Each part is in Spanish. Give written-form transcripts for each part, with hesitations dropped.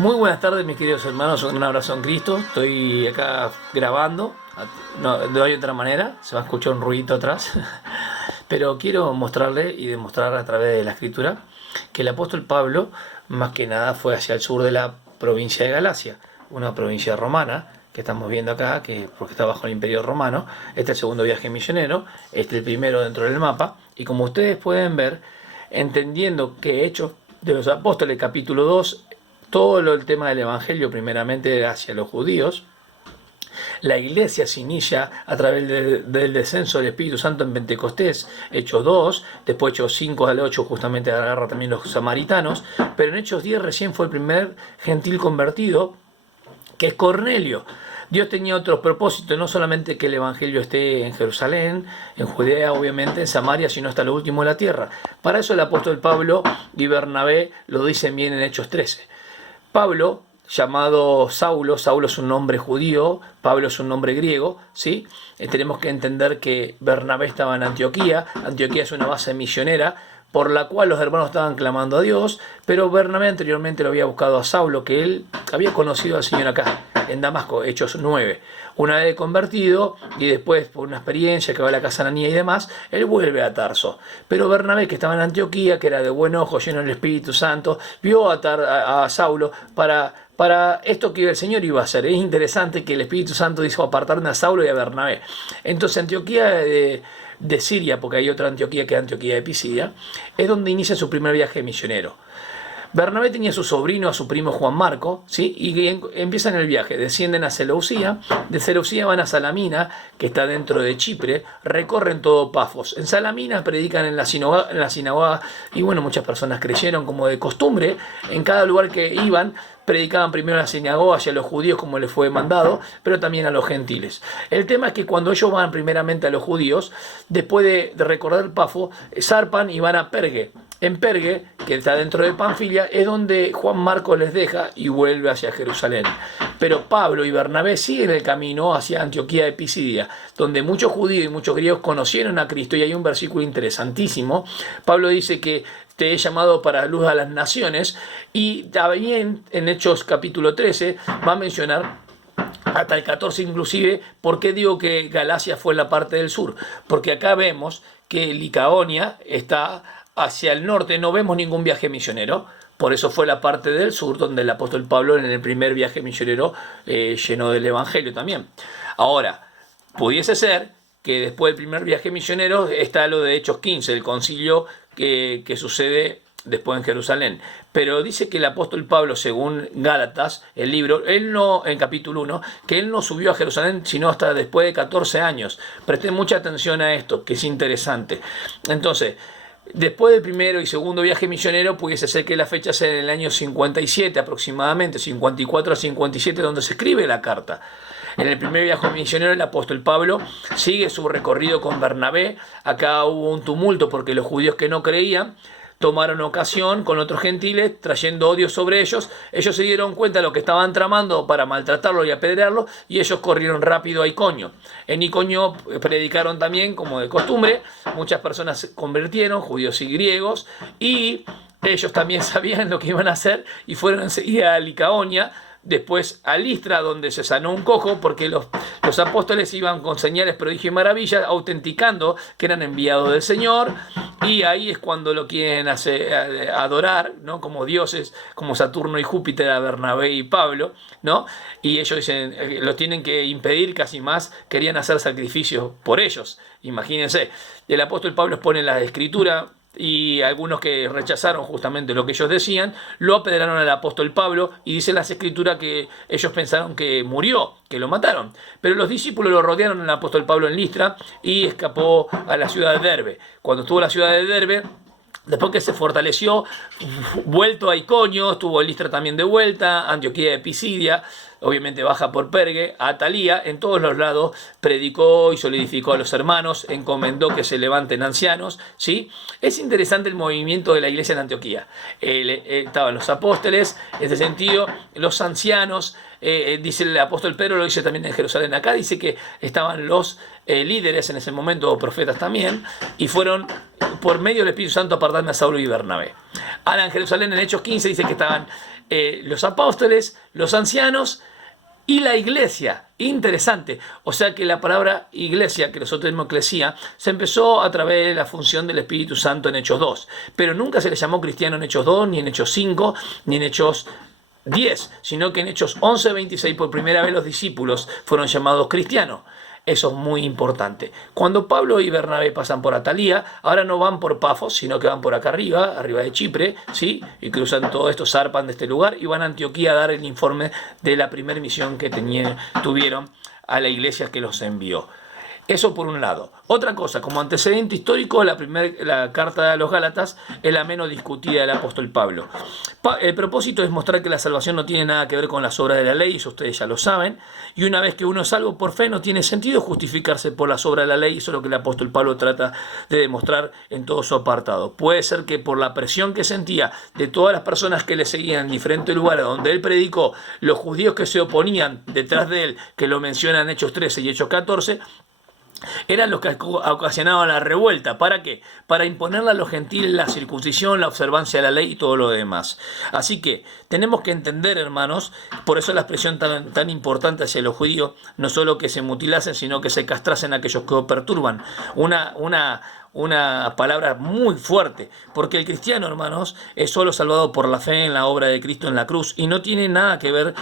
Muy buenas tardes, mis queridos hermanos. Un abrazo en Cristo. Estoy acá grabando. No hay otra manera. Se va a escuchar un ruidito atrás. Pero quiero mostrarle y demostrar a través de la Escritura que el apóstol Pablo, más que nada, fue hacia el sur de la provincia de Galacia, una provincia romana que estamos viendo acá, porque está bajo el Imperio Romano. Este es el segundo viaje misionero. Este es el primero dentro del mapa. Y como ustedes pueden ver, entendiendo que Hechos de los Apóstoles, capítulo 2, todo el tema del Evangelio primeramente hacia los judíos. La iglesia se inicia a través del descenso del Espíritu Santo en Pentecostés, Hechos 2, después Hechos 5 al 8 justamente agarra también los samaritanos, pero en Hechos 10 recién fue el primer gentil convertido, que es Cornelio. Dios tenía otros propósitos, no solamente que el Evangelio esté en Jerusalén, en Judea, obviamente, en Samaria, sino hasta lo último de la tierra. Para eso el apóstol Pablo y Bernabé lo dicen bien en Hechos 13. Pablo, llamado Saulo es un nombre judío, Pablo es un nombre griego, ¿sí? Tenemos que entender que Bernabé estaba en Antioquía. Antioquía es una base misionera por la cual los hermanos estaban clamando a Dios, pero Bernabé anteriormente lo había buscado a Saulo, que él había conocido al Señor acá, en Damasco, Hechos 9. Una vez convertido, y después por una experiencia que va a la casa de Ananía y demás, él vuelve a Tarso. Pero Bernabé, que estaba en Antioquía, que era de buen ojo, lleno del Espíritu Santo, vio a Saulo para esto que el Señor iba a hacer. Es interesante que el Espíritu Santo dijo apartarme a Saulo y a Bernabé. Entonces Antioquía de Siria, porque hay otra Antioquía que es Antioquía de Pisidia, es donde inicia su primer viaje misionero. Bernabé tenía a su sobrino, a su primo Juan Marco, ¿sí? Y empiezan el viaje, descienden a Seleucía, de Seleucía van a Salamina, que está dentro de Chipre, recorren todo Pafos. En Salamina predican en la sinagoga, y bueno, muchas personas creyeron como de costumbre, en cada lugar que iban, predicaban primero en la sinagoga hacia los judíos como les fue mandado, pero también a los gentiles. El tema es que cuando ellos van primeramente a los judíos, después de recorrer Pafo, zarpan y van a Pergue. En Pergue, que está dentro de Panfilia, es donde Juan Marcos les deja y vuelve hacia Jerusalén. Pero Pablo y Bernabé siguen el camino hacia Antioquía de Pisidia, donde muchos judíos y muchos griegos conocieron a Cristo, y hay un versículo interesantísimo. Pablo dice que te he llamado para luz a las naciones, y también en Hechos capítulo 13 va a mencionar hasta el 14 inclusive. ¿Por qué digo que Galacia fue la parte del sur? Porque acá vemos que Licaonia está hacia el norte, no vemos ningún viaje misionero. Por eso fue la parte del sur donde el apóstol Pablo en el primer viaje misionero llenó del Evangelio también. Ahora, pudiese ser que después del primer viaje misionero está lo de Hechos 15, el concilio que sucede después en Jerusalén. Pero dice que el apóstol Pablo, según Gálatas, el libro, en capítulo 1, que él no subió a Jerusalén sino hasta después de 14 años. Presten mucha atención a esto, que es interesante. Entonces, después del primero y segundo viaje misionero, pudiese ser que la fecha sea en el año 57 aproximadamente, 54 a 57, donde se escribe la carta. En el primer viaje misionero, el apóstol Pablo sigue su recorrido con Bernabé. Acá hubo un tumulto porque los judíos que no creían tomaron ocasión con otros gentiles, trayendo odio sobre ellos. Ellos se dieron cuenta de lo que estaban tramando para maltratarlo y apedrearlo, y ellos corrieron rápido a Iconio. En Iconio predicaron también, como de costumbre. Muchas personas se convirtieron, judíos y griegos, y ellos también sabían lo que iban a hacer, y fueron enseguida a Licaonia, después a Listra, donde se sanó un cojo, porque los apóstoles iban con señales, prodigios y maravillas, autenticando que eran enviados del Señor. Y ahí es cuando lo quieren adorar, ¿no? Como dioses, como Saturno y Júpiter, a Bernabé y Pablo, ¿no? Y ellos dicen, lo tienen que impedir, casi más, querían hacer sacrificios por ellos. Imagínense, el apóstol Pablo expone la escritura, y algunos que rechazaron justamente lo que ellos decían, lo apedrearon al apóstol Pablo, y dice las escrituras que ellos pensaron que murió, que lo mataron. Pero los discípulos lo rodearon al apóstol Pablo en Listra, y escapó a la ciudad de Derbe. Cuando estuvo en la ciudad de Derbe, después que se fortaleció, vuelto a Iconio, estuvo en Listra también de vuelta, Antioquía de Pisidia, obviamente baja por Pergue, a Atalía, en todos los lados predicó y solidificó a los hermanos, encomendó que se levanten ancianos, ¿sí? Es interesante el movimiento de la iglesia en Antioquía. Estaban los apóstoles, en este sentido, los ancianos, dice el apóstol Pedro, lo dice también en Jerusalén. Acá dice que estaban los líderes en ese momento, o profetas también, y fueron por medio del Espíritu Santo apartando a Saulo y Bernabé. Ahora en Jerusalén, en Hechos 15, dice que estaban los apóstoles, los ancianos y la iglesia. Interesante. O sea que la palabra iglesia, que nosotros tenemos eclesía, se empezó a través de la función del Espíritu Santo en Hechos 2. Pero nunca se le llamó cristiano en Hechos 2, ni en Hechos 5, ni en Hechos 10, sino que en Hechos 11:26 por primera vez los discípulos fueron llamados cristianos. Eso es muy importante. Cuando Pablo y Bernabé pasan por Atalía, ahora no van por Pafos, sino que van por acá arriba de Chipre, ¿sí? Y cruzan todo esto, zarpan de este lugar y van a Antioquía a dar el informe de la primera misión que tuvieron a la iglesia que los envió. Eso por un lado. Otra cosa, como antecedente histórico, la carta de los Gálatas es la menos discutida del apóstol Pablo. El propósito es mostrar que la salvación no tiene nada que ver con las obras de la ley, eso ustedes ya lo saben, y una vez que uno es salvo por fe, no tiene sentido justificarse por las obras de la ley, eso es lo que el apóstol Pablo trata de demostrar en todo su apartado. Puede ser que por la presión que sentía de todas las personas que le seguían en diferentes lugares donde él predicó, los judíos que se oponían detrás de él, que lo mencionan en Hechos 13 y Hechos 14, eran los que ocasionaban la revuelta. ¿Para qué? Para imponerle a los gentiles la circuncisión, la observancia de la ley y todo lo demás. Así que tenemos que entender, hermanos, por eso la expresión tan importante hacia los judíos, no solo que se mutilasen, sino que se castrasen a aquellos que lo perturban. Una palabra muy fuerte, porque el cristiano, hermanos, es solo salvado por la fe en la obra de Cristo en la cruz y no tiene nada que ver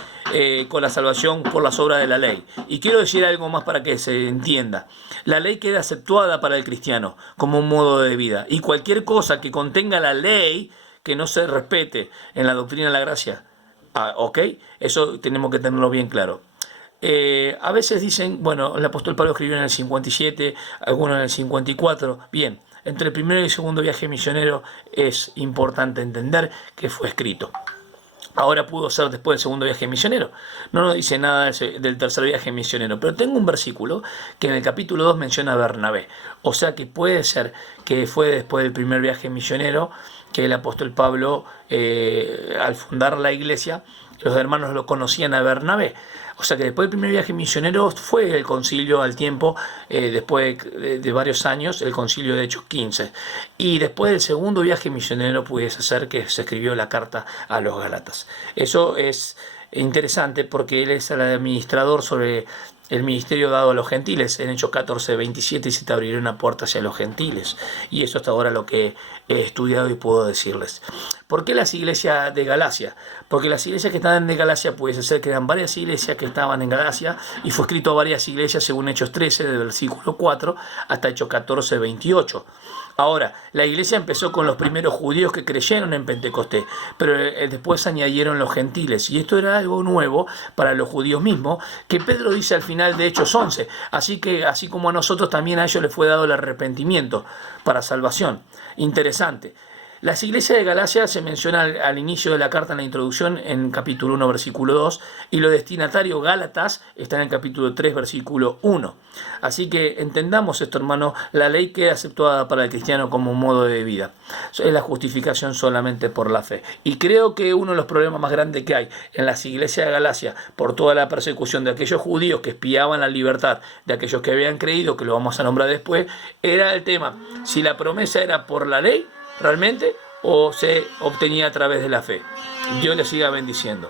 con la salvación por las obras de la ley. Y quiero decir algo más para que se entienda. La ley queda aceptada para el cristiano como un modo de vida, y cualquier cosa que contenga la ley que no se respete en la doctrina de la gracia, ¿ok? Eso tenemos que tenerlo bien claro. A veces dicen, bueno, el apóstol Pablo escribió en el 57, algunos en el 54. Bien, entre el primero y el segundo viaje misionero es importante entender que fue escrito. Ahora pudo ser después del segundo viaje misionero. No nos dice nada del tercer viaje misionero, pero tengo un versículo que en el capítulo 2 menciona a Bernabé. O sea que puede ser que fue después del primer viaje misionero que el apóstol Pablo, al fundar la iglesia, los hermanos lo conocían a Bernabé. O sea que después del primer viaje misionero fue el concilio al tiempo, después de varios años, el concilio de Hechos 15. Y después del segundo viaje misionero pudiese ser que se escribió la carta a los Gálatas. Eso es interesante porque él es el administrador sobre el ministerio dado a los gentiles. En Hechos 14:27 dice: te abriré una puerta hacia los gentiles. Y eso hasta ahora lo que he estudiado y puedo decirles. ¿Por qué las iglesias de Galacia? Porque las iglesias que estaban de Galacia puede ser que eran varias iglesias que estaban en Galacia y fue escrito a varias iglesias según Hechos 13, del versículo 4 hasta Hechos 14:28. Ahora, la iglesia empezó con los primeros judíos que creyeron en Pentecostés, pero después añadieron los gentiles. Y esto era algo nuevo para los judíos mismos, que Pedro dice al final de Hechos 11. Así que, así como a nosotros, también a ellos les fue dado el arrepentimiento para salvación. Interesante. Las iglesias de Galacia se menciona al inicio de la carta en la introducción en capítulo 1, versículo 2, y los destinatarios Gálatas están en el capítulo 3, versículo 1. Así que entendamos esto, hermano, la ley queda aceptada para el cristiano como un modo de vida. Es la justificación solamente por la fe. Y creo que uno de los problemas más grandes que hay en las iglesias de Galacia, por toda la persecución de aquellos judíos que espiaban la libertad de aquellos que habían creído, que lo vamos a nombrar después, era el tema, si la promesa era por la ley, realmente, o se obtenía a través de la fe. Dios les siga bendiciendo.